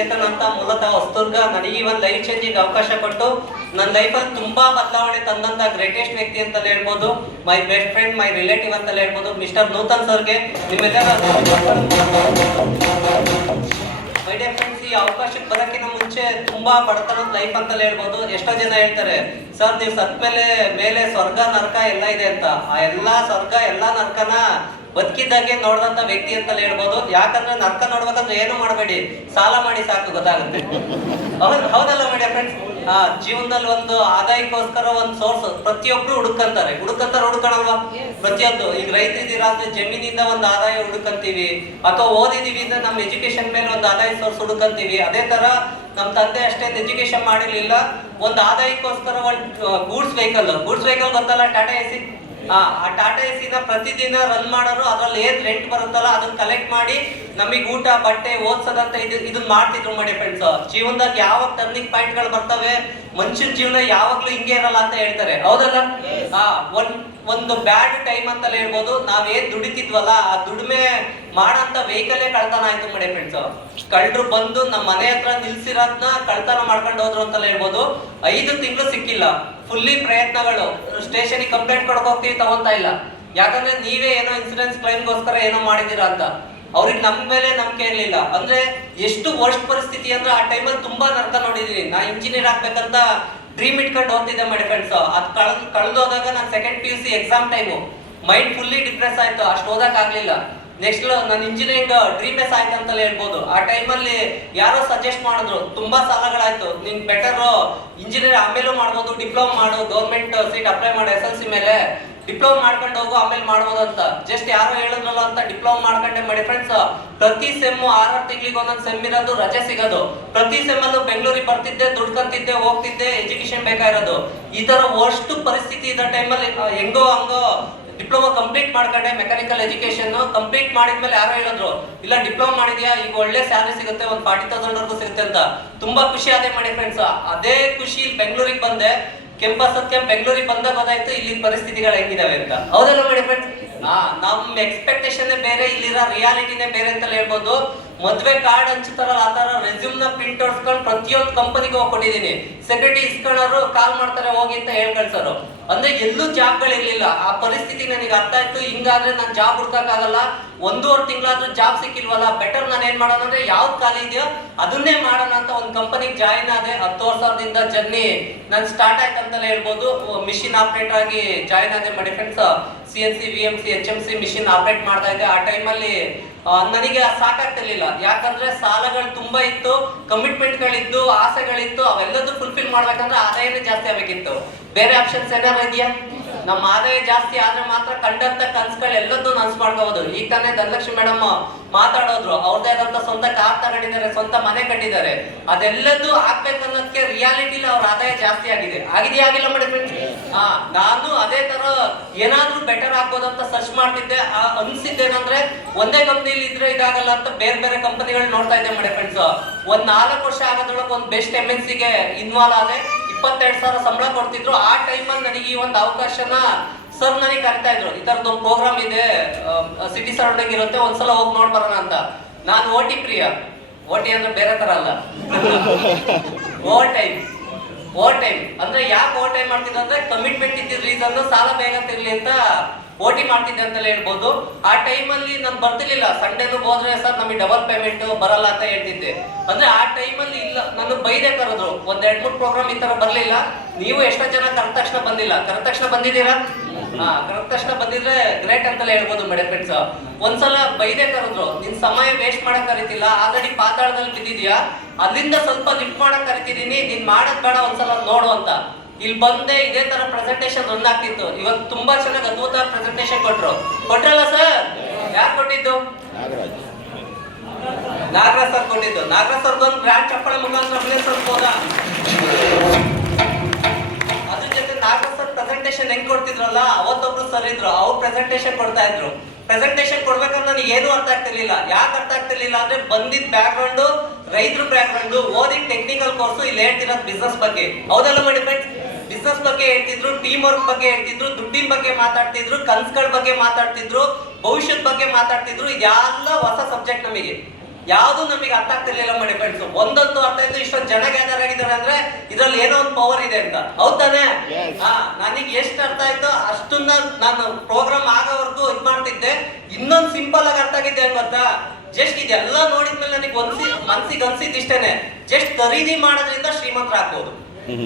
ಚೇತನ್ ಅಂತ, ಮೂಲತಃ ಹೊಸದುರ್ಗ. ನನಗೆ ಈ ಒಂದು ಲೈಫ್ ಚೇಂಜಿಂಗ್ ಅವಕಾಶ ಕೊಟ್ಟು ನನ್ನ ಲೈಫಲ್ಲಿ ತುಂಬಾ ಬದಲಾವಣೆ ತಂದಂತ ಗ್ರೇಟೆಸ್ಟ್ ವ್ಯಕ್ತಿ ಅಂತ ಹೇಳ್ಬೋದು, my best friend, my relative ಅಂತ ಹೇಳ್ಬೋದು, ಮಿಸ್ಟರ್ ನೂತನ್ ಸರ್ಗೆ ನಿಮ್ಮೆಲ್ಲರ ಮೈ ಡಿಯರ್ ಫ್ರೆಂಡ್ಸ್, ಈ ಅವಕಾಶಕ್ಕೆ ಬರೋಕ್ಕಿಂತ ಮುಂಚೆ ತುಂಬಾ ಬಡತನದ ಲೈಫ್ ಅಂತ ಹೇಳ್ಬೋದು. ಎಷ್ಟೋ ಜನ ಹೇಳ್ತಾರೆ, ಸರ್ ನೀವು ಸತ್ ಮೇಲೆ ಸ್ವರ್ಗ ನರಕ ಎಲ್ಲ ಇದೆ ಅಂತ. ಆ ಎಲ್ಲಾ ಸ್ವರ್ಗ ಎಲ್ಲಾ ನರಕನ ಬದುಕಿದ್ದಾಗೆ ನೋಡಿದಂತ ವ್ಯಕ್ತಿ ಅಂತ ಹೇಳ್ಬೋದು. ಯಾಕಂದ್ರೆ ನರ್ಕ ನೋಡ್ಬೇಕಂದ್ರೆ ಏನು ಮಾಡಬೇಡಿ, ಸಾಲ ಮಾಡಿ ಸಾಕು, ಗೊತ್ತಾಗುತ್ತೆ. ಹೌದಲ್ಲ ಮಾಡಿ ಫ್ರೆಂಡ್ಸ್? ಜೀವನದಲ್ಲಿ ಒಂದು ಆದಾಯಕ್ಕೋಸ್ಕರ ಒಂದು ಸೋರ್ಸ್ ಪ್ರತಿಯೊಬ್ರು ಹುಡುಕಣಲ್ವಾ? ಪ್ರತಿಯೊಂದು ಈಗ ರೈತರಿದ್ದೀರಾ ಅಂದ್ರೆ ಜಮೀನಿಂದ ಒಂದು ಆದಾಯ ಹುಡುಕಂತೀವಿ, ಅಥವಾ ಓದಿದೀವಿ ಅಂದ್ರೆ ನಮ್ಮ ಎಜುಕೇಶನ್ ಮೇಲೆ ಒಂದು ಆದಾಯ ಸೋರ್ಸ್ ಹುಡುಕಂತೀವಿ. ಅದೇ ತರ ನಮ್ಮ ತಂದೆ ಅಷ್ಟೇನು ಎಜುಕೇಶನ್ ಮಾಡಿರ್ಲಿಲ್ಲ, ಒಂದು ಆದಾಯಕ್ಕೋಸ್ಕರ ಒಂದು ಗೂಡ್ಸ್ ವೆಹಿಕಲ್ ಗೊತ್ತಲ್ಲ, ಟಾಟಾ ಎಸಿ. ಆ ಟಾಟಾ ಎಸಿನ ಪ್ರತಿದಿನ ರನ್ ಮಾಡೋರು, ಅದ್ರಲ್ಲಿ ಏನ್ ರೆಂಟ್ ಬರುತ್ತಲ್ಲ ಅದನ್ನ ಕಲೆಕ್ಟ್ ಮಾಡಿ ನಮಗೆ ಊಟ ಬಟ್ಟೆ ಓದ್ಸದಂತ ಇದನ್ನ ಮಾಡ್ತಿದ್ರು ಮಾಡಿ ಫ್ರೆಂಡ್ಸ್. ಜೀವನದಾಗ ಯಾವಾಗ ಟರ್ನಿಂಗ್ ಪಾಯಿಂಟ್ ಗಳು ಬರ್ತವೆ, ಮನುಷ್ಯನ ಜೀವನ ಯಾವಾಗ್ಲೂ ಹಿಂಗೆ ಇರಲ್ಲ ಅಂತ ಹೇಳ್ತಾರೆ, ಹೌದಲ್ಲ? ಒಂದು ಬ್ಯಾಡ್ ಟೈಮ್ ಅಂತ ಹೇಳ್ಬೋದು. ನಾವೇನ್ ದುಡಿತಿದ್ವಲ್ಲ ಆ ದುಡಿಮೆ ಮಾಡಂತ ವೆಹಿಕಲ್ ಕಳ್ತನ ಆಯ್ತು ಮಾಡಿ ಫ್ರೆಂಡ್ಸ್. ಕಳ್ಳರು ಬಂದು ನಮ್ಮ ಮನೆ ಹತ್ರ ನಿಲ್ಸಿರೋದ್ನ ಕಳ್ತನ ಮಾಡ್ಕೊಂಡು ಹೋದ್ರು ಅಂತ ಹೇಳ್ಬೋದು. 5 ತಿಂಗಳು ಸಿಕ್ಕಿಲ್ಲ, ಫುಲ್ಲಿ ಪ್ರಯತ್ನಗಳು, ಸ್ಟೇಷನ್ ಕಂಪ್ಲೇಂಟ್ ಕೊಡಕ್ ಹೋಗ್ತೀವಿ, ತಗೊಂತಾ ಇಲ್ಲ. ಯಾಕಂದ್ರೆ ನೀವೇ ಏನೋ ಇನ್ಸೂರೆನ್ಸ್ ಕ್ಲೈಮ್ಗೋಸ್ಕರ ಏನೋ ಮಾಡಿದೀರಾ ಅಂತ. ಅವ್ರಿಗೆ ನಮ್ಮ ಮೇಲೆ ನಂಬಿಕೆ ಇರ್ಲಿಲ್ಲ. ಅಂದ್ರೆ ಎಷ್ಟು ವರ್ಸ್ಟ್ ಪರಿಸ್ಥಿತಿ ಅಂದ್ರೆ ಆ ಟೈಮಲ್ಲಿ ತುಂಬಾ ನರ್ಕ ನೋಡಿದೀನಿ. ನಾ ಇಂಜಿನಿಯರ್ ಆಗ್ಬೇಕಂತ ಡ್ರೀಮ್ ಇಟ್ಕೊಂಡು ಹೋಗ್ತಿದ್ದೆ ಮಾಡಿ ಫ್ರೆಂಡ್ಸ್. ಅದ್ ಕಳೆದೋದಾಗ ನಾನು second PUC exam time mind fully depress ಆಯ್ತು, ಅಷ್ಟು ಓದಕ್ ಆಗ್ಲಿಲ್ಲ. ನೆಕ್ಸ್ಟ್ ನನ್ನ ಇಂಜಿನಿಯರಿಂಗ್ ಡ್ರೀಮ್ಲೆಸ್ ಆಯ್ತು ಅಂತ ಹೇಳ್ಬೋದು. ಆ ಟೈಮಲ್ಲಿ ಯಾರೋ ಸಜೆಸ್ಟ್ ಮಾಡಿದ್ರು, ತುಂಬಾ ಸಾಲಗಳಾಯ್ತು, ನಿನ್ ಬೆಟರ್ ಇಂಜಿನಿಯರ್ ಆಮೇಲೂ ಮಾಡ್ಬೋದು, ಡಿಪ್ಲೊಮಾ ಮಾಡು, ಗೌರ್ಮೆಂಟ್ ಸೀಟ್ ಅಪ್ಲೈ ಮಾಡು SLC ಮೇಲೆ, ಡಿಪ್ಲೊಮಾ ಮಾಡ್ಕೊಂಡು ಹೋಗು, ಆಮೇಲೆ ಮಾಡ್ಬೋದು ಅಂತ. ಜಸ್ಟ್ ಯಾರೋ ಹೇಳಿದ್ರಲ್ಲ ಅಂತ ಡಿಪ್ಲೊಮಾ ಮಾಡ್ಕೊಂಡೆ ಮಾಡಿ ಫ್ರೆಂಡ್ಸ್. ಪ್ರತಿ ಸೆಮ್ 6 ತಿಂಗಳಿಗೆ ಒಂದೊಂದು ಸೆಮ್ ಇರೋದು, ರಜೆ ಸಿಗೋದು. ಪ್ರತಿ ಸೆಮ್ ಅಲ್ಲೂ ಬೆಂಗಳೂರಿಗೆ ಬರ್ತಿದ್ದೆ, ದುಡ್ಕಂತಿದ್ದೆ, ಹೋಗ್ತಿದ್ದೆ, ಎಜುಕೇಶನ್ ಬೇಕಾಗಿರೋದು. ಈ ತರ ವರ್ಸ್ಟ್ ಪರಿಸ್ಥಿತಿ ಇದ್ದ ಟೈಮಲ್ಲಿ ಹೆಂಗೋ ಹಂಗೋ ಡಿಪ್ಲೊಮಾ ಕಂಪ್ಲೀಟ್ ಮಾಡ್ಕೊಂಡೆ. ಮೆಕ್ಯಾನಿಕಲ್ ಎಜುಕೇಶನ್ ಕಂಪ್ಲೀಟ್ ಮಾಡಿದ್ಮೇಲೆ ಯಾರೋ ಹೇಳಿದ್ರು, ಇಲ್ಲ ಡಿಪ್ಲೊಮಾ ಮಾಡಿದ್ಯಾ, ಈಗ ಒಳ್ಳೆ ಸ್ಯಾಲರಿ ಸಿಗುತ್ತೆ, ಒಂದು 40,000 ವರ್ಗೂ ಸಿಗುತ್ತೆ ಅಂತ. ತುಂಬಾ ಖುಷಿ ಆದೆ ಮಾಡಿ ಫ್ರೆಂಡ್ಸ್. ಅದೇ ಖುಷಿ ಬೆಂಗಳೂರಿಗೆ ಬಂದೆ. ಬೆಂಗಳೂರಿಗೆ ಬಂದಾಗ ಗೊತ್ತಾಯ್ತು ಇಲ್ಲಿ ಪರಿಸ್ಥಿತಿಗಳು ಹೆಂಗಿದಾವೆ ಅಂತ, ಹೌದಲ್ಲ ಮಾಡಿ ಫ್ರೆಂಡ್ಸ್? ನಮ್ ಎಕ್ಸ್ಪೆಕ್ಟೇಷನ್ ಬೇರೆ, ಇಲ್ಲಿರೋ ರಿಯಾಲಿಟಿನೇ ಬೇರೆ ಅಂತ ಹೇಳ್ಬೋದು. ಮದ್ವೆ ಕಾರ್ಡ್ ಹಂಚುತ್ತಾರಲ್ಲ ಆ ತರ ರೆಸ್ಯೂಮ್ ನ ಪ್ರಿಂಟ್ ಹೊಡ್ಸ್ಕೊಂಡು ಪ್ರತಿಯೊಂದು ಕಂಪನಿಗೆ ಹೋಗಿ ಕೊಟ್ಟಿದ್ದೀನಿ. ಸೆಕ್ಯೂರಿಟಿ ಇಸ್ಕೊಳ್ಳೋರು ಕಾಲ್ ಮಾಡ್ತಾರೆ ಹೋಗಿ ಅಂತ ಹೇಳಿ ಕಳ್ಸೋರು. ಅಂದ್ರೆ ಎಲ್ಲೂ ಜಾಬ್ಗಳಿರ್ಲಿಲ್ಲ. ಆ ಪರಿಸ್ಥಿತಿ ನನಗೆ ಅರ್ಥ ಆಯ್ತು. ಹಿಂಗಾದ್ರೆ ನಾನು ಜಾಬ್ ಹುಡ್ಕಕ್ಕಾಗಲ್ಲ, 1.5 ತಿಂಗಳಾದ್ರೂ ಜಾಬ್ ಸಿಕ್ಕಿಲ್ವಲ್ಲ, ಬೆಟರ್ ನಾನು ಏನ್ ಮಾಡೋಣ ಅಂದ್ರೆ ಯಾವ್ದು ಖಾಲಿ ಇದೆಯೋ ಅದನ್ನೇ ಮಾಡೋಣ ಅಂತ ಒಂದು ಕಂಪನಿಗೆ ಜಾಯಿನ್ ಆದೆ. 10 ವರ್ಷದಿಂದ ಜರ್ನಿ ನನ್ ಸ್ಟಾರ್ಟ್ ಆಯ್ತು ಅಂತಲೇ ಹೇಳ್ಬೋದು. ಮಿಷಿನ್ ಆಪರೇಟರ್ ಆಗಿ ಜಾಯಿನ್ ಆದೆ ಮಾಡಿ friends. CNC VMC HMC machine operate ಮಾಡ್ತಾ ಇದ್ದೆ. ಆ ಟೈಮಲ್ಲಿ ನನಗೆ ಸಾಕಾಗ್ತಿರ್ಲಿಲ್ಲ. ಯಾಕಂದ್ರೆ ಸಾಲಗಳು ತುಂಬಾ ಇತ್ತು, ಕಮಿಟ್ಮೆಂಟ್ಗಳಿದ್ದು, ಆಸೆಗಳಿತ್ತು. ಅವೆಲ್ಲದೂ ಫುಲ್ಫಿಲ್ ಮಾಡ್ಬೇಕಂದ್ರೆ ಆದಾಯನೇ ಜಾಸ್ತಿ ಆಗ್ಬೇಕಿತ್ತು. ಬೇರೆ ಆಪ್ಷನ್ಸ್ ಏನಾದ್ರು ಇದೆಯಾ? ನಮ್ಮ ಆದಾಯ ಜಾಸ್ತಿ ಆದ್ರೆ ಮಾತ್ರ ಕಂಡಂತ ಕನ್ಸುಗಳು ಎಲ್ಲದೂ ನನ್ಸ್ ಮಾಡ್ಕೋಬಹುದು. ಈಗ ತಾನೇ ಧನಲಕ್ಷ್ಮಿ ಮೇಡಮ್ ಮಾತಾಡೋದ್ರು, ಅವ್ರದೇ ಆದಂತ ಸ್ವಂತ ಕಾರ್ ತಗೊಂಡಿದ್ದಾರೆ, ಸ್ವಂತ ಮನೆ ಕಟ್ಟಿದ್ದಾರೆ. ಅದೆಲ್ಲದೂ ಆಗ್ಬೇಕು ಅನ್ನೋದಕ್ಕೆ ರಿಯಾಲಿಟಿಲಿ ಅವ್ರ ಆದಾಯ ಜಾಸ್ತಿ ಆಗಿದೆಯಾ ಆಗಿಲ್ಲ ಮೇಡಮ್? ನಾನು ಅದೇ ತರ ಏನಾದ್ರೂ ಬೆಟರ್ ಆಗ್ಬೋದಂತ ಸರ್ಚ್ ಮಾಡ್ತಿದ್ದೆ. ಅನ್ಸಿದ್ದೇನಂದ್ರೆ ಒಂದೇ ಕಂಪ್ನಿಲಿ ಇದ್ರೆ ಇದಾಗಲ್ಲ ಅಂತ ಬೇರೆ ಬೇರೆ ಕಂಪನಿಗಳು ನೋಡ್ತಾ ಇದ್ದೆ ಮೇಡಮ್ ಫ್ರೆಂಡ್ಸ್. ಒಂದ್ 4 ವರ್ಷ ಆಗೋದ್ರೊಳಗೆ ಒಂದು ಬೆಸ್ಟ್ MNC ಗೆ ಇನ್ವಾಲ್ವ್ ಆದೆ. 22,000 ಸಂಬಳ ಕೊಡ್ತಿದ್ರು. ಆ ಟೈಮಲ್ಲಿ ನನಗೆ ಈ ಒಂದು ಅವಕಾಶನ ಸರ್ ನನಗೆ ಕರಿತಾ ಇದ್ರು, ಈ ತರದ್ದು ಒಂದು ಪ್ರೋಗ್ರಾಮ್ ಇದೆ, ಸಿಟಿ ಸರೌಂಡಿಂಗ್ ಇರುತ್ತೆ, ಒಂದ್ಸಲ ಹೋಗಿ ನೋಡ್ಬರೋಣ ಅಂತ. ನಾನು OT ಪ್ರಿಯ. OT ಅಂದ್ರೆ ಬೇರೆ ತರ ಅಲ್ಲ, ಓವರ್ ಟೈಮ್ ಅಂದ್ರೆ ಯಾಕೆ ಓವರ್ ಟೈಮ್ ಮಾಡ್ತಿದ್ದೆ ಅಂದ್ರೆ ಕಮಿಟ್ಮೆಂಟ್ ಇದ್ದಿದ್ ರೀಸನ್ ಸಾಲ ಬೇಗ ತಿರ್ಲಿ ಅಂತ OT ಮಾಡ್ತಿದ್ದೆ ಅಂತಲೇ ಹೇಳ್ಬೋದು. ಆ ಟೈಮಲ್ಲಿ ನಾನು ಬರ್ತಿರ್ಲಿಲ್ಲ. ಸಂಡೇನು ಹೋದ್ರೆ ಸರ್ ನಮಗೆ ಡಬಲ್ ಪೇಮೆಂಟ್ ಬರಲ್ಲ ಅಂತ ಹೇಳ್ತಿದ್ದೆ. ಅಂದ್ರೆ ಆ ಟೈಮಲ್ಲಿ ಇಲ್ಲ, ನಾನು ಬೈದೆ ಕರೆದ್ರು. 1-2-3 ಪ್ರೋಗ್ರಾಮ್ ಈ ತರ ಬರ್ಲಿಲ್ಲ. ನೀವು ಎಷ್ಟೋ ಜನ ಕರೆದ ತಕ್ಷಣ ಬಂದಿಲ್ಲ, ಕರೆದ ತಕ್ಷಣ ಬಂದಿದ್ದೀರಾ? ಕರೆದ ತಕ್ಷಣ ಬಂದಿದ್ರೆ ಗ್ರೇಟ್ ಅಂತಲೇ ಹೇಳ್ಬೋದು ಮೇಡಮ್ ಫ್ರೆಂಡ್ಸ್. ಒಂದ್ಸಲ ಬೈದೆ ಕರೆದ್ರು, ನಿನ್ ಸಮಯ ವೇಸ್ಟ್ ಮಾಡಕ್ ಕರಿತಿಲ್ಲ, ಆಲ್ರೆಡಿ ಪಾತಾಳದಲ್ಲಿ ಬಿದ್ದಿದ್ಯಾ, ಅಲ್ಲಿಂದ ಸ್ವಲ್ಪ ಲಿಫ್ಟ್ ಮಾಡಕ್ ಕರಿತಿದೀನಿ, ನೀನ್ ಮಾಡಕ್ ಬೇಡ, ಒಂದ್ಸಲ ನೋಡು ಅಂತ. ಇಲ್ಲಿ ಬಂದೆ, ಇದೇ ತರ ಪ್ರೆಸೆಂಟೇಶನ್ ರನ್ ಆಗ್ತಿತ್ತು. ಇವತ್ತು ತುಂಬಾ ಚೆನ್ನಾಗಿ ಅದ್ಭುತ ಪ್ರೆಸೆಂಟೇಶನ್ ಕೊಟ್ರಲ್ಲ ಸರ್? ಯಾರು ಕೊಟ್ಟಿದ್ದು? ನಾಗರಾಜ್ ಸರ್ ಕೊಟ್ಟಿದ್ದು. ನಾಗರಾಜ್ ಸರ್ ಒಂದು ಗ್ರ್ಯಾಂಡ್ ಚಪ್ಪಳ ಮುಖಾಂತರ ಅಭಿನಯಿಸಬಹುದಾ? ಅದ್ರ ಜೊತೆ ನಾಗರಾಜ್ ಸರ್ ಪ್ರೆಸೆಂಟೇಶನ್ ಹೆಂಗ್ ಕೊಡ್ತಿದ್ರಲ್ಲ, ಅವತ್ತೊಬ್ರು ಸರ್ ಇದ್ರು, ಅವ್ರು ಪ್ರೆಸೆಂಟೇಶನ್ ಕೊಡ್ತಾ ಇದ್ರು. ಪ್ರೆಸೆಂಟೇಶನ್ ಕೊಡ್ಬೇಕಂದ್ರೆ ನನಗೆ ಏನು ಅರ್ಥ ಆಗ್ತಿರ್ಲಿಲ್ಲ. ಯಾಕೆ ಅರ್ಥ ಆಗ್ತಿರ್ಲಿಲ್ಲ ಅಂದ್ರೆ ಬಂದಿದ್ ಬ್ಯಾಕ್ ಗ್ರೌಂಡ್ ರೈತರ ಬ್ಯಾಕ್ ಗ್ರೌಂಡ್, ಓದಿದ ಟೆಕ್ನಿಕಲ್ ಕೋರ್ಸ್, ಇಲ್ಲಿ ಹೇಳ್ತಿರೋದು ಬಿಸ್ನೆಸ್ ಬಗ್ಗೆ, ಹೌದಲ್ಲ ಮಾಡಿ ಫ್ರೆಂಡ್ಸ್? ಬಿಸ್ನೆಸ್ ಬಗ್ಗೆ ಹೇಳ್ತಿದ್ರು, ಟೀಮ್ ವರ್ಕ್ ಬಗ್ಗೆ ಹೇಳ್ತಿದ್ರು, ದುಡ್ಡಿನ ಬಗ್ಗೆ ಮಾತಾಡ್ತಿದ್ರು, ಕನ್ಸ್ಗಳ ಬಗ್ಗೆ ಮಾತಾಡ್ತಿದ್ರು, ಭವಿಷ್ಯದ ಬಗ್ಗೆ ಮಾತಾಡ್ತಿದ್ರು. ಇದೆಲ್ಲ ಹೊಸ ಸಬ್ಜೆಕ್ಟ್ ನಮಗೆ. ಯಾವ್ದು ನಮಗೆ ಅರ್ಥ ಆಗ್ತಿರ್ಲಿಲ್ಲ ಮಾಡಿ ಫ್ರೆಂಡ್ಸ್. ಒಂದಂತೂ ಅರ್ಥ ಆಯ್ತು, ಇಷ್ಟೊಂದು ಜನ ಗ್ಯಾದರ್ ಆಗಿದ್ದಾರೆ ಅಂದ್ರೆ ಇದ್ರಲ್ಲಿ ಏನೋ ಒಂದು ಪವರ್ ಇದೆ ಅಂತ. ಹೌದಾನೆ? ನನಗೆ ಎಷ್ಟು ಅರ್ಥ ಆಯ್ತು ಅಷ್ಟನ್ನ ನಾನು ಪ್ರೋಗ್ರಾಮ್ ಆಗೋವರೆಗೂ ಇದ್ ಮಾಡ್ತಿದ್ದೆ. ಇನ್ನೊಂದು ಸಿಂಪಲ್ ಆಗಿ ಅರ್ಥ ಆಗಿದ್ದೆ ಏನ್ ಗೊತ್ತಾ, ಜಸ್ಟ್ ಇದೆಲ್ಲ ನೋಡಿದ್ಮೇಲೆ ನನಗೆ ಮನ್ಸಿಗೆ ಅನ್ಸಿದ್ ಇಷ್ಟೇನೆ, ಜಸ್ಟ್ ಖರೀದಿ ಮಾಡೋದ್ರಿಂದ ಶ್ರೀಮಂತರಾಗ್ಬೋದು.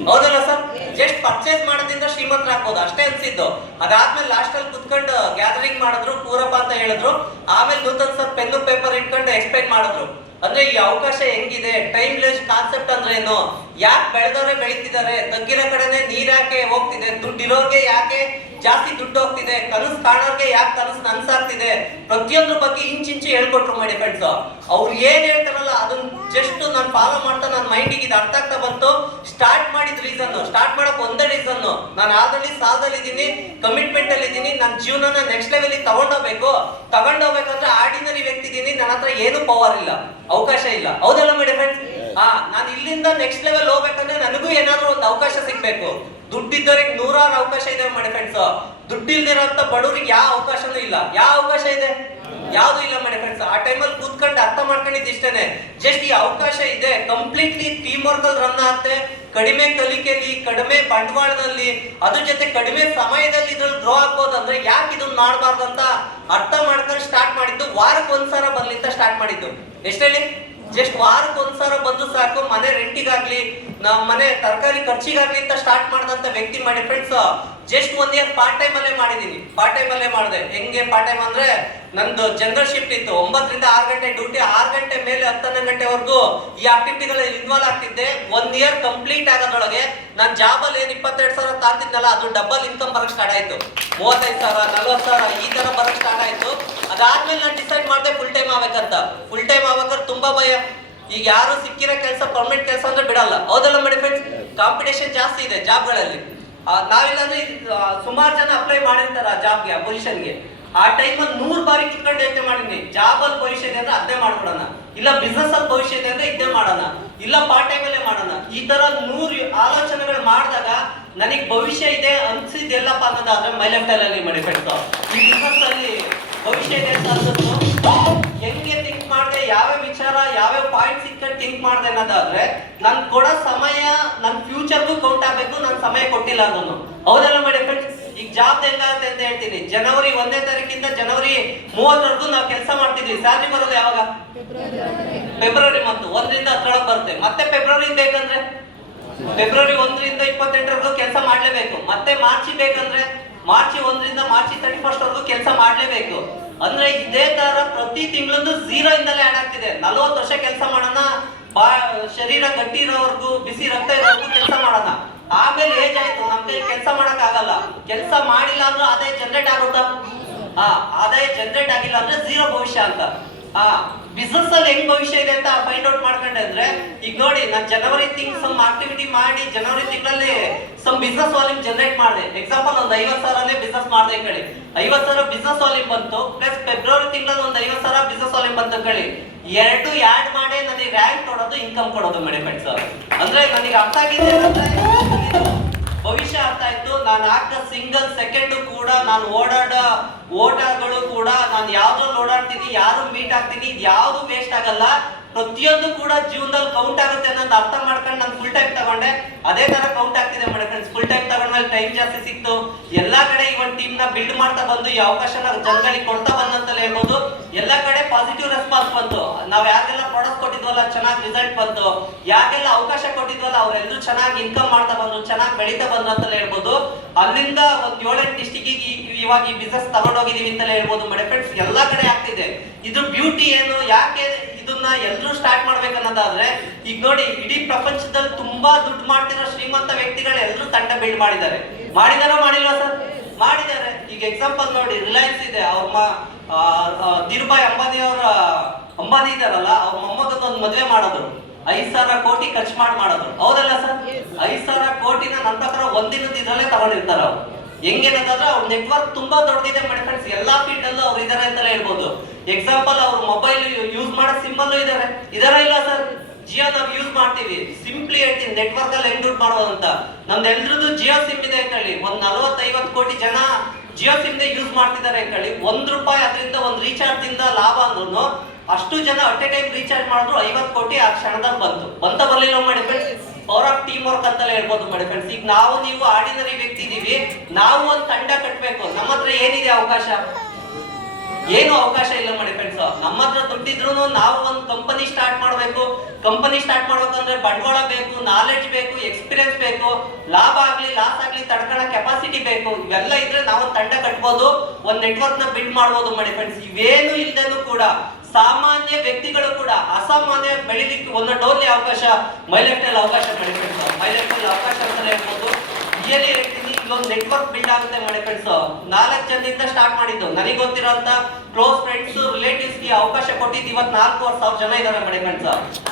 ಹೌದಲ್ಲ ಸರ್? ಜಸ್ಟ್ ಪರ್ಚೇಸ್ ಮಾಡೋದ್ರಿಂದ ಶ್ರೀಮಂತರಾಗ್ಬೋದು ಅಷ್ಟೇ ಅನ್ಸಿದ್ದು. ಅದಾದ್ಮೇಲೆ ಲಾಸ್ಟ್ ಅಲ್ಲಿ ಕುತ್ಕೊಂಡು ಗ್ಯಾದರಿಂಗ್ ಮಾಡಿದ್ರು, ಕೂರಪ್ಪ ಅಂತ ಹೇಳಿದ್ರು. ಆಮೇಲೆ ನೂತನ್ ಸರ್ ಪೆನ್ನು ಪೇಪರ್ ಇಟ್ಕೊಂಡು ಎಕ್ಸ್ಪ್ಲೈನ್ ಮಾಡಿದ್ರು. ಅಂದ್ರೆ ಈ ಅವಕಾಶ ಹೆಂಗಿದೆ, ಟೈಮ್ ಲೆಸ್ ಕಾನ್ಸೆಪ್ಟ್ ಅಂದ್ರೆ ಏನು, ಯಾಕೆ ಬೆಳೆದವರೇ ಬೆಳೀತಿದ್ದಾರೆ, ತಗ್ಗಿರೋ ಕಡೆನೆ ನೀರ್ ಯಾಕೆ ಹೋಗ್ತಿದೆ, ದುಡ್ಡಿರೋರ್ಗೆ ಯಾಕೆ ಜಾಸ್ತಿ ದುಡ್ಡು ಹೋಗ್ತಿದೆ, ಕನಸು ಕಾಣೋರ್ಗೆ ಯಾಕೆ ಕನಸು ನನ್ಸಾಗ್ತಿದೆ, ಪ್ರತಿಯೊಂದ್ರ ಬಗ್ಗೆ ಇಂಚಿಂಚು ಹೇಳ್ಕೊಟ್ರು ಮಾಡಿ ಫ್ರೆಂಡ್ಸ್. ಅವ್ರು ಏನ್ ಹೇಳ್ತಾರಲ್ಲ ಅದನ್ನ ಜಸ್ಟ್ ನಾನು ಫಾಲೋ ಮಾಡ್ತಾ ನನ್ನ ಮೈಂಡಿಗೆ ಇದು ಅರ್ಥ ಆಗ್ತಾ ಬಂತು. ಸ್ಟಾರ್ಟ್ ಮಾಡಿದ ರೀಸನ್, ಸ್ಟಾರ್ಟ್ ಮಾಡಕ್ ಒಂದೇ ರೀಸನ್, ನಾನು ಆಲ್ರೆಡಿ ಸಾಲದಲ್ಲಿ ಇದ್ದೀನಿ, ಕಮಿಟ್ಮೆಂಟ್ ಅಲ್ಲಿ ಇದ್ದೀನಿ, ನನ್ನ ಜೀವನನ ನೆಕ್ಸ್ಟ್ ಲೆವೆಲ್ ತಗೊಂಡೋಗ್ಬೇಕಂದ್ರೆ ಆರ್ಡಿನರಿ ವ್ಯಕ್ತಿ ಇದ್ದೀನಿ, ನನ್ನ ಹತ್ರ ಏನು ಪವರ್ ಇಲ್ಲ, ಅವಕಾಶ ಇಲ್ಲ. ಹೌದಲ್ಲ ಮೇಡಮ್ ಫ್ರೆಂಡ್ಸ್? ನಾನು ಇಲ್ಲಿಂದ ನೆಕ್ಸ್ಟ್ ಲೆವೆಲ್ ಹೋಗ್ಬೇಕಂದ್ರೆ ನನಗೂ ಏನಾದ್ರೂ ಒಂದು ಅವಕಾಶ ಸಿಗ್ಬೇಕು. ದುಡ್ಡಿದ್ದವ್ರಿಗೆ ನೂರಾರು ಅವಕಾಶ ಇದೆ ಮಾಡಿ ಫ್ರೆಂಡ್ಸ್. ದುಡ್ಡಿಲ್ದಿರೋಂತ ಬಡವರಿಗೆ ಯಾವ ಅವಕಾಶನೂ ಇಲ್ಲ. ಯಾವ ಅವಕಾಶ ಇದೆ? ಯಾವ್ದು ಇಲ್ಲ ಮಾಡಿ ಫ್ರೆಂಡ್ಸ್. ಆ ಟೈಮಲ್ಲಿ ಕೂತ್ಕೊಂಡು ಅರ್ಥ ಮಾಡ್ಕೊಂಡಿದ್ದು ಇಷ್ಟೇನೆ, ಜಸ್ಟ್ ಈ ಅವಕಾಶ ಇದೆ, ಕಂಪ್ಲೀಟ್ಲಿ ಟೀಮ್ ವರ್ಕ್ ಅಲ್ಲಿ ರನ್ ಆಗುತ್ತೆ, ಕಡಿಮೆ ಕಲಿಕೆಯಲ್ಲಿ, ಕಡಿಮೆ ಬಂಡವಾಳದಲ್ಲಿ, ಅದ್ರ ಜೊತೆ ಕಡಿಮೆ ಸಮಯದಲ್ಲಿ ಇದ್ರಲ್ಲಿ ಗ್ರೋ ಆಗ್ಬೋದು. ಅಂದ್ರೆ ಯಾಕೆ ಇದನ್ನ ಮಾಡಬಾರ್ದು ಅಂತ ಅರ್ಥ ಮಾಡ್ಕೊಂಡು ಸ್ಟಾರ್ಟ್ ಮಾಡಿದ್ದು. ವಾರಕ್ಕೆ ಒಂದ್ಸಲ ಬರ್ಲಿಂತ ಸ್ಟಾರ್ಟ್ ಮಾಡಿದ್ದು. ಎಷ್ಟೇಳಿ? ಜಸ್ಟ್ ವಾರಕ್ಕೆ ಒಂದ್ಸಲ ಬಂದು ಸಾಕು, ಮನೆ ರೆಂಟಿಗಾಗ್ಲಿ, ನಮ್ಮ ಮನೆ ತರಕಾರಿ ಖರ್ಚಿಗಾಗ್ಲಿ ಅಂತ ಸ್ಟಾರ್ಟ್ ಮಾಡಿದಂತ ವ್ಯಕ್ತಿ ಮಾಡಿ friends. Just 1 year part time ಅಲ್ಲೇ ಮಾಡಿದೀನಿ. ಪಾರ್ಟ್ ಟೈಮ್ ಅಲ್ಲೇ ಮಾಡಿದೆ. ಹೆಂಗೆ ಪಾರ್ಟ್ ಟೈಮ್ ಅಂದ್ರೆ, ನಂದು ಜನರಲ್ ಶಿಫ್ಟ್ ಇತ್ತು, 9 ರಿಂದ 6 ಗಂಟೆ ಡ್ಯೂಟಿ, 6 ಗಂಟೆ ಮೇಲೆ 10 ಗಂಟೆವರೆಗೂ ಈ ಆಕ್ಟಿವಿಟಿಗಳಲ್ಲಿ ಇನ್ವಾಲ್ವ್ ಆಗ್ತಿದ್ದೆ. 1 ಇಯರ್ ಕಂಪ್ಲೀಟ್ ಆಗೋದ್ರೊಳಗೆ ನಾನು ಜಾಬ್ ಅಲ್ಲಿ ಏನ್ 22,000 ತಾಂತಿದ್ನಲ್ಲ, ಅದು ಡಬಲ್ ಇನ್ಕಮ್ ಬರಕ್ ಸ್ಟಾರ್ಟ್ ಆಯ್ತು. 35,000, 40,000 ಈ ತರ ಬರಕ್ ಸ್ಟಾರ್ಟ್ ಆಯ್ತು. ಅದಾದ್ಮೇಲೆ ನಾನು ಡಿಸೈಡ್ ಮಾಡಿದೆ ಫುಲ್ ಟೈಮ್ ಆಗ್ಬೇಕಂತ. ಫುಲ್ ಟೈಮ್ ಆಗ್ಬೇಕಾದ್ರೆ ತುಂಬಾ ಭಯ. ಈಗ ಯಾರು ಸಿಕ್ಕಿರೋ ಕೆಲಸ ಪರ್ಮನೆಂಟ್ ಕೆಲಸ ಅಂದ್ರೆ ಬಿಡಲ್ಲ. ಹೌದಲ್ಲ ಮಾಡಿ ಫ್ರೆಂಡ್ಸ್? ಕಾಂಪಿಟೇಷನ್ ಜಾಸ್ತಿ ಇದೆ ಜಾಬ್ಗಳಲ್ಲಿ. ನಾವಿಲ್ಲಾಂದ್ರೆ ಸುಮಾರು ಜನ ಅಪ್ಲೈ ಮಾಡಿರ್ತಾರ ಜಾಬ್ಗೆ, ಆ ಪೊಸಿಷನ್ಗೆ. ಆ ಟೈಮಲ್ಲಿ 100 ಬಾರಿ ಕಿತ್ಕೊಂಡು ಯೋಚನೆ ಮಾಡಿದ್ನಿ, ಜಾಬ್ ಅಲ್ಲಿ ಭವಿಷ್ಯ ಇದೆ ಅಂದ್ರೆ ಅದೇ ಮಾಡ್ಕೊಡೋಣ, ಇಲ್ಲ ಬಿಸ್ನೆಸ್ ಅಲ್ಲಿ ಭವಿಷ್ಯ ಇದೆ ಅಂದ್ರೆ ಇದೇ ಮಾಡೋಣ, ಇಲ್ಲ ಪಾರ್ಟ್ ಟೈಮ್ ಅಲ್ಲೇ ಮಾಡೋಣ. ಈ ತರ 100 ಆಲೋಚನೆಗಳು ಮಾಡಿದಾಗ ನನಗೆ ಭವಿಷ್ಯ ಇದೆ ಅನ್ಸಿದ್ದೆಲ್ಲಪ್ಪ ಅನ್ನೋದಾದ್ರೆ ಮೈ ಲೆಫ್ಟ್ ಅಲ್ಲಿ ಮಾಡಿ ಫ್ರೆಂಡ್ಸ್. ಈ ಬಿಸ್ನೆಸ್ ಅಲ್ಲಿ ಭವಿಷ್ಯ ಇದೆ ಅಂತ ಅನ್ಸುತ್ತೆ. ಹೆಂಗೆ ಥಿಂಕ್ ಮಾಡಿದೆ, ಯಾವ್ಯಾವ ವಿಚಾರ, ಯಾವ್ಯಾವ ಪಾಯಿಂಟ್ ಇಟ್ಕೊಂಡು ಥಿಂಕ್ ಮಾಡಿದೆ ಅನ್ನೋದಾದ್ರೆ, ನನ್ ಕೊಡೋ ಸಮಯ ನನ್ನ ಫ್ಯೂಚರ್ಗೂ ಕೌಂಟ್ ಆಗ್ಬೇಕು. ನಾನು ಸಮಯ ಕೊಟ್ಟಿಲ್ಲ ಅದನ್ನು. ಹೌದಲ್ಲ ಮಾಡಿ ಫ್ರೆಂಡ್ಸ್? ಈಗ ಜಾಬ್ ಹೆಂಗಾಗುತ್ತೆ ಅಂತ ಹೇಳ್ತೀನಿ. ಜನವರಿ 1ನೇ ತಾರೀಕಿಂದ ಜನವರಿ 30ರವರೆಗೂ ನಾವು ಕೆಲಸ ಮಾಡ್ತಿದ್ವಿ. ಸ್ಯಾಲರಿ ಬರೋದು ಯಾವಾಗ? ಫೆಬ್ರವರಿ ಮತ್ತು 1ರಿಂದ 10 ಬರುತ್ತೆ. ಮತ್ತೆ ಫೆಬ್ರವರಿ ಬೇಕಂದ್ರೆ ಫೆಬ್ರವರಿ 1ರಿಂದ 28ರವರೆಗೂ ಕೆಲಸ ಮಾಡ್ಲೇಬೇಕು. ಮತ್ತೆ ಮಾರ್ಚ್ ಬೇಕಂದ್ರೆ ಮಾರ್ಚ್ 1ರಿಂದ ಮಾರ್ಚ್ 31 ಕೆಲಸ ಮಾಡ್ಲೇಬೇಕು. ಅಂದ್ರೆ ಇದೇ ತರ ಪ್ರತಿ ತಿಂಗಳೊಂದು 0 ಇಂದಲೇ ಆಡ್ ಆಗ್ತಿದೆ. 40 ವರ್ಷ ಕೆಲಸ ಮಾಡೋಣ, ಶರೀರ ಗಟ್ಟಿ ಇರೋವರೆಗೂ, ಬಿಸಿ ರಕ್ತ ಇರೋವರೆಗೂ ಕೆಲಸ ಮಾಡೋಣ. ಆಮೇಲೆ ಏಜ್ ಆಯ್ತು, ನಮ್ ಕೈ ಕೆಲಸ ಮಾಡಕ್ ಆಗಲ್ಲ. ಕೆಲಸ ಮಾಡಿಲ್ಲ ಅಂದ್ರೆ ಆದಾಯ ಜನರೇಟ್ ಆಗುತ್ತಾ? ಆದಾಯ ಜನರೇಟ್ ಆಗಿಲ್ಲ ಅಂದ್ರೆ 0 ಭವಿಷ್ಯ ಅಂತ. ಬಿಸ್ನೆಸ್ ಅಲ್ಲಿ ಹೆಂಗ್ ಭವಿಷ್ಯ ಇದೆ ಅಂತ ಫೈಂಡ್ ಔಟ್ ಮಾಡ್ಕೊಂಡೆ ಅಂದ್ರೆ, ಈಗ ನೋಡಿ, ನಾನು ಜನವರಿ ತಿಂಗ್ ಸಮ್ ಆಕ್ಟಿವಿಟಿ ಮಾಡಿ ಜನವರಿ ತಿಂಗಳಲ್ಲಿ ಸಮ್ ಬಿಸ್ನೆಸ್ ವಾಲ್ಯೂಮ್ ಜನರೇಟ್ ಮಾಡಿದೆ. ಎಕ್ಸಾಂಪಲ್ ಒಂದು 50,000 ಬಿಸ್ನೆಸ್ ಮಾಡಿದೆ ಕೇಳಿ, 50,000 ಬಿಸ್ನೆಸ್ ವಾಲ್ಯೂಮ್ ಬಂತು. ಪ್ಲಸ್ ಫೆಬ್ರವರಿ ತಿಂಗಳಲ್ಲಿ ಒಂದು 50,000 ಬಿಸ್ನೆಸ್ ವಾಲ್ಯೂಮ್ ಬಂತು ಕೇಳಿ. ಎರಡು ಆಡ್ ಮಾಡಿ ನನಗೆ ರ್ಯಾಂಕ್ ಕೊಡೋದು, ಇನ್ಕಮ್ ಕೊಡೋದು ಮೇಡಮ್ ಫ್ರೆಂಡ್ಸ್. ಅಂದ್ರೆ ನನಗೆ ಅರ್ಥ ಆಗಿದೆ ಅಂದ್ರೆ ಭವಿಷ್ಯ ಅರ್ಥ ಆಯ್ತು. ನಾನು ಹಾಕ ಸಿಂಗಲ್ ಸೆಕೆಂಡ್ ಕೂಡ, ನಾನು ಓಡಾಡೋ ಓಟಗಳು ಕೂಡ, ನಾನು ಯಾವ್ದ್ರಲ್ಲಿ ಓಡಾಡ್ತೀನಿ, ಯಾರು ಮೀಟ್ ಆಗ್ತೀನಿ, ಇದು ಯಾವ್ದು ವೇಸ್ಟ್ ಆಗಲ್ಲ. ಪ್ರತಿಯೊಂದು ಕೂಡ ಜೀವನದಲ್ಲಿ ಕೌಂಟ್ ಆಗುತ್ತೆ ಅನ್ನೋದು ಅರ್ಥ ಮಾಡ್ಕೊಂಡು ನಾನು ಫುಲ್ ಟೈಮ್ ತಗೊಂಡೆ. ಅದೇ ತರ ಕೌಂಟ್ ಆಗ್ತಿದೆ ಮೇಡಮ್ ಫ್ರೆಂಡ್ಸ್. ಫುಲ್ ಟೈಮ್ ತಗೊಂಡ್ಮೇಲೆ ಟೈಮ್ ಜಾಸ್ತಿ ಸಿಕ್ತು. ಎಲ್ಲಾ ಕಡೆ ಈ ಒಂದು ಟೀಮ್ ನ ಬಿಲ್ಡ್ ಮಾಡ್ತಾ ಬಂದು ಈ ಅವಕಾಶನ ಜನಗಳಿಗೆ ಕೊಡ್ತಾ ಬಂದಂತಲೇ ಹೇಳ್ಬೋದು. ಎಲ್ಲಾ ಕಡೆ ಪಾಸಿಟಿವ್ ರೆಸ್ಪಾನ್ಸ್ ಬಂತು. ನಾವ್ ಯಾರಿಗೆಲ್ಲ ಪ್ರಾಡಕ್ಟ್ ಕೊಟ್ಟಿದ್ವಲ್ಲ ಚೆನ್ನಾಗಿ ರಿಸಲ್ಟ್ ಬಂತು. ಯಾರಿಗೆಲ್ಲ ಅವಕಾಶ ಕೊಟ್ಟಿದ್ವಲ್ಲ ಅವರೆಲ್ಲರೂ ಚೆನ್ನಾಗಿ ಇನ್ಕಮ್ ಮಾಡ್ತಾ ಬಂದ್ರು, ಚೆನ್ನಾಗಿ ಬೆಳೀತಾ ಬಂದ್ರು ಅಂತಲೇ ಹೇಳ್ಬೋದು. ಅಲ್ಲಿಂದ ಒಂದು 7-8 ಡಿಸ್ಟಿಕ್ಕಿಗೆ ಇವಾಗ ಈ ಬಿಸ್ನೆಸ್ ತಗೊಂಡೋಗಿದೀವಿ ಅಂತಲೇ ಹೇಳ್ಬೋದು ಮೇಡಮ್ ಫ್ರೆಂಡ್ಸ್. ಎಲ್ಲಾ ಕಡೆ ಆಗ್ತಿದೆ. ಇದು ಬ್ಯೂಟಿ ಏನು, ಯಾಕೆ ಇದನ್ನ ಎಲ್ಲರೂ ಸ್ಟಾರ್ಟ್ ಮಾಡ್ಬೇಕನ್ನೋದಾದ್ರೆ, ಈಗ ನೋಡಿ, ಇಡೀ ಪ್ರಪಂಚದಲ್ಲಿ ತುಂಬಾ ದುಡ್ಡು ಮಾಡ್ತಿರೋ ಶ್ರೀಮಂತ ವ್ಯಕ್ತಿಗಳು ಎಲ್ಲರೂ ತಂಡ ಬಿಲ್ಡ್ ಮಾಡಿದ್ದಾರೆ. ಮಾಡಿದಾರೋ ಮಾಡಿಲ್ವಾ ಸರ್? ಮಾಡಿದ್ದಾರೆ. ಈಗ ಎಕ್ಸಾಂಪಲ್ ನೋಡಿ, ರಿಲಯನ್ಸ್ ಇದೆ, ಅವ್ರ ಧೀರುಭಾಯ್ ಅಂಬಾನಿ ಇದಾರಲ್ಲ, ಅವ್ರ ಮೊಮ್ಮಗದ ಒಂದು ಮದುವೆ ಮಾಡೋದು 5,000 ಕೋಟಿ ಖರ್ಚು ಮಾಡೋದು. ಹೌದಲ್ಲ ಸರ್? 5,000 ಕೋಟಿನ ನನ್ನ ಪ್ರಕಾರ ಒಂದಿನದ ಇದ್ರಲ್ಲೇ ತಗೊಂಡಿರ್ತಾರ ಅವ್ರು. ಹೆಂಗೇನಂದ್ರೆ ಅವ್ರ ನೆಟ್ವರ್ಕ್ ತುಂಬಾ ದೊಡ್ಡದಿದೆ ಮಾಡಿ ಫ್ರೆಂಡ್ಸ್. ಎಲ್ಲಾ ಫೀಲ್ಡ್ ಅಲ್ಲೂ ಅವ್ರು ಇದಾರೆ ಅಂತಲೇ ಹೇಳ್ಬೋದು. ಎಕ್ಸಾಂಪಲ್ ಅವ್ರ ಮೊಬೈಲ್ ಯೂಸ್ ಮಾಡೋ ಸಿಮ್ ಅಲ್ಲೂ ಇದಾರೆ ಇಲ್ಲ ಸರ್? ಜಿಯೋ ನಾವು ಯೂಸ್ ಮಾಡ್ತೀವಿ. ಸಿಂಪ್ಲಿ ಹೇಳ್ತೀನಿ, ನೆಟ್ವರ್ಕ್ ಅಲ್ಲಿ ಹೆಂಗ್ ದುಡ್ಡು ಮಾಡೋದು ಅಂತ. ನಮ್ದು ಎಲ್ರದ್ದು ಜಿಯೋ ಸಿಮ್ ಇದೆ ಅಂತೇಳಿ, ಒಂದ್ 40-50 ಕೋಟಿ ಜನ ಜಿಯೋ ಸಿಮ್ ಯೂಸ್ ಮಾಡ್ತಿದ್ದಾರೆ ಅಂತೇಳಿ. ₹1 ಅದರಿಂದ ಒಂದು ರೀಚಾರ್ಜ್ ಇಂದ ಲಾಭ ಅಂದ್ರೂ ಅಷ್ಟು ಜನ ಅಟ್ ಎ ಟೈಮ್ ರೀಚಾರ್ಜ್ ಮಾಡಿದ್ರು 50 ಕೋಟಿ ಆ ಕ್ಷಣದಲ್ಲಿ ಬಂತ ಬರ್ಲಿಲ್ಲ ಮಾಡಿ friends. Power of team work ಅಂತಲೇ ಹೇಳ್ಬೋದು ಮಾಡಿ ಫ್ರೆಂಡ್ಸ್. ಈಗ ನಾವು ನೀವು ಆರ್ಡಿನರಿ ವ್ಯಕ್ತಿ ಇದೀವಿ, ನಾವು ಒಂದು ತಂಡ ಕಟ್ಟಬೇಕು. ನಮ್ಮ ಹತ್ರ ಏನಿದೆ ಅವಕಾಶ? ಏನು ಅವಕಾಶ ಇಲ್ಲ ಮಾಡಿ ಫ್ರೆಂಡ್ಸ್. ನಮ್ಮ ಹತ್ರ ದುಡ್ಡಿದ್ರು ನಾವು ಒಂದು ಕಂಪನಿ ಸ್ಟಾರ್ಟ್ ಮಾಡಬೇಕು. ಕಂಪನಿ ಸ್ಟಾರ್ಟ್ ಮಾಡ್ಬೇಕಂದ್ರೆ ಬಂಡವಾಳ ಬೇಕು, ನಾಲೆಡ್ಜ್ ಬೇಕು, ಎಕ್ಸ್ಪೀರಿಯನ್ಸ್ ಬೇಕು, ಲಾಭ ಆಗ್ಲಿ ಲಾಸ್ ಆಗ್ಲಿ ತಡ್ಕೊಳ್ಳೋ ಕೆಪಾಸಿಟಿ ಬೇಕು. ಇವೆಲ್ಲ ಇದ್ರೆ ನಾವು ಒಂದು ತಂಡ ಕಟ್ಬೋದು, ಒಂದು ನೆಟ್ವರ್ಕ್ ನ ಬಿಲ್ಡ್ ಮಾಡ್ಬೋದು ಮಾಡಿ ಫ್ರೆಂಡ್ಸ್. ಇವೇನು ಇಲ್ದೇನು ಕೂಡ ಸಾಮಾನ್ಯ ವ್ಯಕ್ತಿಗಳು ಕೂಡ ಅಸಾಮಾನ್ಯ ಬೆಳಿಲಿಕ್ಕೆ ಒಂದೊಂದು ಓನ್ಲಿ ಅವಕಾಶ ಮೈಲೆಫ್ಟಲ್ಲಿ ಅವಕಾಶ ಮಾಡಿ ಫ್ರೆಂಡ್ಸ್. ಮೈಲೆಫ್ಟಲ್ಲಿ ಅವಕಾಶ ಅಂತ ಹೇಳ್ಬೋದು. ರಿಯಲಿ ಹೇಳ್ತೀನಿ, ಇಲ್ಲೊಂದು ನೆಟ್ವರ್ಕ್ ಬಿಲ್ಡ್ ಆಗುತ್ತೆ ಮಾಡಿ ಫ್ರೆಂಡ್ಸ್. 4 ಜನದಿಂದ ಸ್ಟಾರ್ಟ್ ಮಾಡಿದ್ದು. ನನಗೆ ಗೊತ್ತಿರೋಂತ ಕ್ಲೋಸ್ ಫ್ರೆಂಡ್ಸ್ ರಿಲೇಟಿವ್ಸ್ ಗೆ ಅವಕಾಶ ಕೊಟ್ಟಿದ್ದು ಇವತ್ತು 4,500 ಜನ ಇದಾರೆ ಮಾಡಿ ಫ್ರೆಂಡ್ಸ್.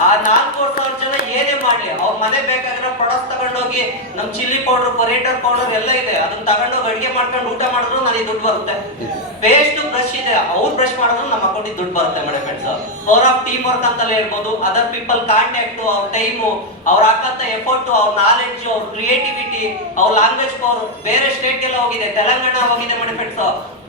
ಆ 4,500 ಜನ ಏನೇ ಮಾಡ್ಲಿ, ಅವ್ರ ಮನೆ ಬೇಕಾಗಿರೋ ಪ್ರಾಡಕ್ಟ್ ತಗೊಂಡೋಗಿ ನಮ್ ಚಿಲ್ಲಿ ಪೌಡರ್, ಕೊರಿಯಂಡರ್ ಪೌಡರ್ ಎಲ್ಲ ಇದೆ, ಅದನ್ನ ತಗೊಂಡೋಗಿ ಅಡಿಗೆ ಮಾಡ್ಕೊಂಡು ಊಟ ಮಾಡಿದ್ರು ನನಗೆ ದುಡ್ಡು ಬರುತ್ತೆ. ಪೇಸ್ಟ್ ಬ್ರಷ್ ಇದೆ, ಅವ್ರು ಬ್ರಷ್ ಮಾಡಿದ್ರು ನಮ್ಮ ಅಕೌಂಟಿಗೆ ದುಡ್ಡು ಬರುತ್ತೆ ಮಾಡಿ friends. Power of team work ಅಂತಲೇ ಹೇಳ್ಬೋದು. ಅದರ್ ಪೀಪಲ್ ಕಾಂಟ್ಯಾಕ್ಟ್, ಅವ್ರ ಟೈಮು, ಅವ್ರ ಹಾಕಂತ ಎಫರ್ಟ್, ಅವ್ರ ನಾಲೆಡ್ಜ್, ಅವ್ರ ಕ್ರಿಯೇಟಿವಿಟಿ, ಅವ್ರ ಲ್ಯಾಂಗ್ವೇಜ್ ಪವರ್. ಬೇರೆ ಸ್ಟೇಟ್ ಎಲ್ಲ ಹೋಗಿದೆ, ತೆಲಂಗಾಣ ಹೋಗಿದೆ ಮಾಡಿ ಫ್ರೆಂಡ್ಸ್.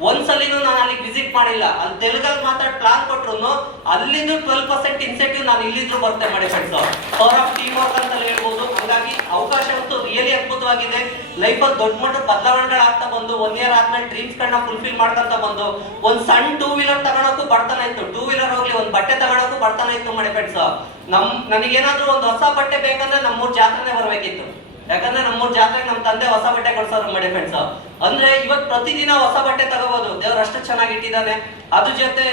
ಒಂದ್ಸಲಿನೂ ನಾನು ಅಲ್ಲಿಗೆ ವಿಸಿಟ್ ಮಾಡಿಲ್ಲ. ಅಲ್ಲಿ ತೆಲುಗಲ್ಲಿ ಮಾತಾಡಿ ಪ್ಲಾನ್ ಕೊಟ್ರು ಅಲ್ಲಿಂದು 12% ಇನ್ಸೆಂಟಿವ್ ನಾನು ಇಲ್ಲಿದ್ರು ಬರುತ್ತೆ ಮಾಡಿ friends. Power of team work ಅಂತ ಹೇಳ್ಬೋದು. ಹಾಗಾಗಿ ಅವಕಾಶ ಅಂತೂ ರಿಯಲಿ ಅದ್ಭುತವಾಗಿದೆ. ಲೈಫಲ್ಲಿ ದೊಡ್ಡ ಮಟ್ಟದ ಬದಲಾವಣೆಗಳಾಗ್ತಾ ಬಂದು 1 ಇಯರ್ ಆದ್ಮೇಲೆ ಡ್ರೀಮ್ಸ್ ಗಳನ್ನ ಫುಲ್ಫಿಲ್ ಮಾಡ್ಕೊಂತ ಬಂದು ಒಂದ್ ಸಣ್ಣ 2 ವೀಲರ್ ತಗೊಳಕ್ಕೂ ಬಡತನ ಇತ್ತು. 2 ವೀಲರ್ ಹೋಗ್ಲಿ, ಒಂದ್ ಬಟ್ಟೆ ತಗೊಳಕ್ಕೂ ಬಡತನ ಇತ್ತು ಮಾಡಿ ಫ್ರೆಂಡ್ಸ್. ನನಗೇನಾದ್ರೂ ಒಂದು ಹೊಸ ಬಟ್ಟೆ ಬೇಕಂದ್ರೆ ನಮ್ಮೂರ್ ಜಾತ್ರೆನೇ ಬರ್ಬೇಕಿತ್ತು. ಯಾಕಂದ್ರೆ ನಮ್ಮೂರ್ ಜಾತ್ರೆಗೆ ನಮ್ಮ ತಂದೆ ಹೊಸ ಬಟ್ಟೆ ಕೊಡ್ಸೋರು ಮಾಡಿ ಫ್ರೆಂಡ್ಸ್. ಅಂದ್ರೆ ಇವತ್ತು ಪ್ರತಿದಿನ ಹೊಸ ಬಟ್ಟೆ ತಗೋಬಹುದು, ದೇವ್ರು ಅಷ್ಟು ಚೆನ್ನಾಗಿ ಇಟ್ಟಿದ್ದಾನೆ. ಅದ್ರ ಜೊತೆ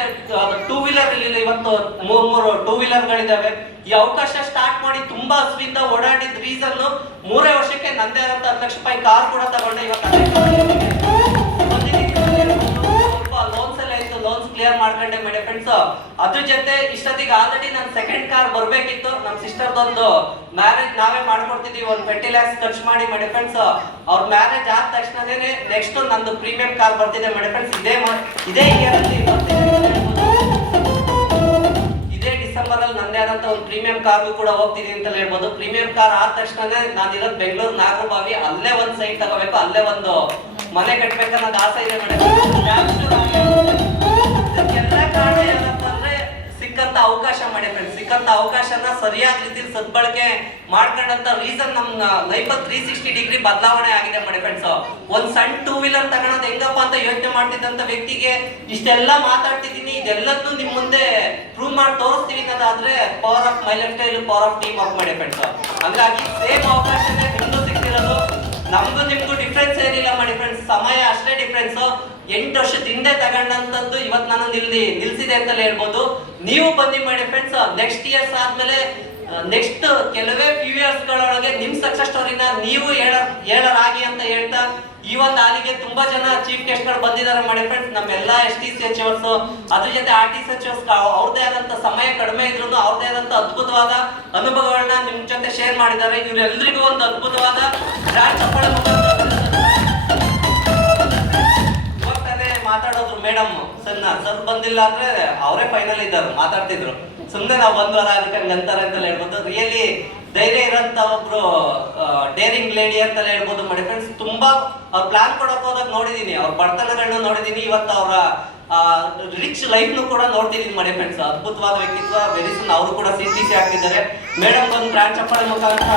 2 ವೀಲರ್ ಇರಲಿಲ್ಲ, ಇವತ್ತು 3 2 ವೀಲರ್ ಗಳಿದಾವೆ. ಈ ಅವಕಾಶ ಸ್ಟಾರ್ಟ್ ಮಾಡಿ ತುಂಬಾ ಹಸುವಿಂದ ಓಡಾಡಿದ ರೀಸನ್ 3 ವರ್ಷಕ್ಕೆ ನಂದೇ ಆದಂತ 10 ಲಕ್ಷ ರೂಪಾಯಿ ಕಾರ್ ಕೂಡ ತಗೊಂಡೆ. ಇವತ್ತು ಲೋನ್ಸ್ ಎಲ್ಲ ಇತ್ತು, ಲೋನ್ಸ್ ಕ್ಲಿಯರ್ ಮಾಡ್ಕೊಂಡೆ ಮಾಡಿ ಫ್ರೆಂಡ್ಸ್. ಅದ್ರ ಜೊತೆ ಇಷ್ಟೊತ್ತಿಗೆ ಆಲ್ರೆಡಿ ನನ್ ಸೆಕೆಂಡ್ ಕಾರ್ ಬರ್ಬೇಕಿತ್ತು. ನಮ್ ಸಿಸ್ಟರ್ದೊಂದು ಮ್ಯಾರೇಜ್ ನಾವೇ ಮಾಡ್ಕೊಡ್ತಿದೀವಿ, ಒಂದು 20 lakhs ಖರ್ಚು ಮಾಡಿ ಮಾಡಿ ಫ್ರೆಂಡ್ಸ್. ಅವ್ರ ಮ್ಯಾರೇಜ್ ಆದ ತಕ್ಷಣನೇ ನೆಕ್ಸ್ಟ್ ನಂದು ಪ್ರೀಮಿಯಂ ಕಾರ್ ಬರ್ತಿದೆ ಮಾಡಿ ಫ್ರೆಂಡ್ಸ್. ಇದೇ ಇಯರ್ ಅಲ್ಲಿ ಇದೇ ಡಿಸೆಂಬರ್ ಅಲ್ಲಿ ನಂದೇ ಆದಂತ ಒಂದು ಪ್ರೀಮಿಯಂ ಕಾರ್ಗೂ ಕೂಡ ಹೋಗ್ತೀನಿ ಅಂತ ಹೇಳ್ಬೋದು. ಪ್ರೀಮಿಯಂ ಕಾರ್ ಆದ ತಕ್ಷಣನೇ ನಾನು ಇರೋದು ಬೆಂಗಳೂರು ನಾಗರಬಾವಿ, ಅಲ್ಲೇ ಒಂದು ಸೈಟ್ ತಗೋಬೇಕು, ಅಲ್ಲೇ ಒಂದು ಮನೆ ಕಟ್ಬೇಕನ್ನೋದು ಆಸೆ ಇದೆ ಮೇಡಮ್. ಇದಕ್ಕೆಲ್ಲ ಕಾರಣ ಏನಪ್ಪ ಅಂದ್ರೆ ಸಿಕ್ಕಂತ ಅವಕಾಶ ಮಾಡಿ ಫ್ರೆಂಡ್ಸ್. ಸಿಕ್ಕಂತ ಅವಕಾಶನ ಸರಿಯಾದ ರೀತಿಯಲ್ಲಿ ಸದ್ಬಳಕೆ ಮಾಡ್ಕೊಂಡಂತ ರೀಸನ್ ನಮ್ಮ ಲೈಫ್ 360 ಡಿಗ್ರಿ ಬದಲಾವಣೆ ಆಗಿದೆ ಮಾಡಿ ಫ್ರೆಂಡ್ಸ್. ಒಂದ್ ಸಣ್ಣ 2 ವೀಲರ್ ತಗೊಳೋದು ಹೆಂಗಪ್ಪ ಅಂತ ಯೋಚನೆ ಮಾಡ್ತಿದ್ದಂತ ವ್ಯಕ್ತಿಗೆ ಇಷ್ಟೆಲ್ಲ ಮಾತಾಡ್ತಿದ್ದೀನಿ, ಇದೆಲ್ಲದನ್ನು ನಿಮ್ ಮುಂದೆ ಪ್ರೂವ್ ಮಾಡಿ ತೋರಿಸ್ತೀವಿ ಅನ್ನೋದಾದ್ರೆ power of my life style, power of team work ಮಾಡಿ ಫ್ರೆಂಡ್ಸ್. ಹಂಗಾಗಿ ಸೇಮ್ ಅವಕಾಶನೇ ನಿಮ್ಗೂ ಸಿಗ್ತಿರೋದು. ನಮ್ದು ನಿಮ್ದು ಡಿಫ್ರೆನ್ಸ್ ಏನಿಲ್ಲ ಮಾಡಿ ಫ್ರೆಂಡ್ಸ್, ಸಮಯ ಅಷ್ಟೇ ಡಿಫ್ರೆನ್ಸ್. 8 ವರ್ಷದ ಹಿಂದೆ ತಗೊಂಡಂತದ್ದು ಇವತ್ತು ನಾನು ನಿಲ್ಸಿದೆ ಅಂತಲೇ ಹೇಳ್ಬೋದು. ನೀವು ಬನ್ನಿ ಮಾಡಿ ಫ್ರೆಂಡ್ಸ್. ನೆಕ್ಸ್ಟ್ ಇಯರ್ಸ್ ಆದ್ಮೇಲೆ ನೆಕ್ಸ್ಟ್ ಕೆಲವೇ ಫ್ಯೂ ಇಯರ್ಸ್ ಗಳೊಳಗೆ ನಿಮ್ ಸಕ್ಸಸ್ ಸ್ಟೋರಿನ ನೀವು ಹೇಳರಾಗಿ ಅಂತ ಹೇಳ್ತಾ ಈ ಒಂದು ಹಾಲಿಗೆ ತುಂಬಾ ಜನ ಚೀಫ್ ಗೆಸ್ಟ್ ಗಳು ಬಂದಿದ್ದಾರೆ ಮಾಡಿ ಫ್ರೆಂಡ್ಸ್. ನಮ್ಮೆಲ್ಲ STCHOs, ಅದ್ರ ಜೊತೆ RTCHOs ಅವ್ರದೇ ಆದಂತ ಸಮಯ ಕಡಿಮೆ ಇದ್ರು ಅವ್ರದೇ ಆದಂತ ಅದ್ಭುತವಾದ ಅನುಭವಗಳನ್ನ ನಿಮ್ ಜೊತೆ ಶೇರ್ ಮಾಡಿದ್ದಾರೆ. ಇವರೆಲ್ಲರಿಗೂ ಒಂದು ಅದ್ಭುತವಾದ ಮಾತಾಡೋದ್ರು ಮೇಡಮ್ ಸರ್ ಬಂದಿಲ್ಲ ಅಂದ್ರೆ ಅವರೇ ಫೈನಲ್ ಇದ್ದಾರೆ, ಮಾತಾಡ್ತಿದ್ರು. ಸುಮ್ಮನೆ ನಾವು ಬಂದ್ವಲ್ಲ ಅದಕ್ಕೆ ಅಂತಾರೆ ಅಂತ ಹೇಳ್ಬೋದು. ರಿಯಲಿ ಧೈರ್ಯ ಇರೋಂತ ಒಬ್ರು ಡೇರಿಂಗ್ ಲೇಡಿ ಅಂತ ಹೇಳ್ಬೋದು ಮಾಡಿ ಫ್ರೆಂಡ್ಸ್. ತುಂಬಾ ಅವ್ರ ಪ್ಲಾನ್ ಕೊಡಕ್ ಹೋದಾಗ ನೋಡಿದೀನಿ, ಅವ್ರ ಬಡತನಗಳನ್ನ ನೋಡಿದೀನಿ, ಇವತ್ತು ಅವರ ರಿಚ್ ಲೈಫ್ ನು ಕೂಡ ನೋಡ್ತಿದೀನಿ ಮಾಡಿ ಫ್ರೆಂಡ್ಸ್. ಅದ್ಭುತವಾದ ವ್ಯಕ್ತಿತ್ವ. ವೆರಿ ಸೂನ್ ಅವರು ಕೂಡ CTC ಆಗ್ತಿದ್ದಾರೆ. ಮೇಡಮ್ ಒಂದು ಬ್ರಾಂಡ್ ಚಪ್ಪಾಳೆ ಮುಖಾಂತರ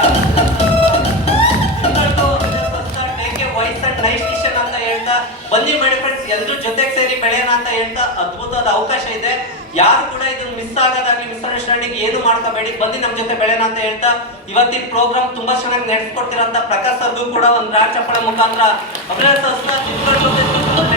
ವೈಸ್ ಅಂಡ್ ನೈಸ್ ಡಿಸಿಷನ್ ಅಂತ ಹೇಳ್ತಾ ಬನ್ನಿ ಮಾಡಿ ಫ್ರೆಂಡ್ಸ್, ಎಲ್ರೂ ಜೊತೆಗೆ ಸೇರಿ ಬೆಳೆಯೋಣ ಅಂತ ಹೇಳ್ತಾ ಅದ್ಭುತವಾದ ಅವಕಾಶ ಇದೆ. ಯಾರು ಕೂಡ ಇದನ್ನ ಮಿಸ್ ಆಗೋದಾಗ್ಲಿ, ಮಿಸ್ಅಂಡರ್ಸ್ಟ್ಯಾಂಡಿಂಗ್ ಏನು ಮಾಡ್ಕೋಬೇಡಿ, ಬನ್ನಿ ನಮ್ ಜೊತೆ ಬೆಳೆಯೋಣ ಅಂತ ಹೇಳ್ತಾ ಇವತ್ತಿನ ಪ್ರೋಗ್ರಾಮ್ ತುಂಬಾ ಚೆನ್ನಾಗಿ ನಡೆಸ್ಕೊಡ್ತಿರೋಂತ ಪ್ರಕಾಶ್ ಸರ್ಗೂ ಕೂಡ ಒಂದು ಬ್ರಾಂಡ್ ಚಪ್ಪಾಳೆ ಮುಖಾಂತರ ಅಭಿನಂದನೆ.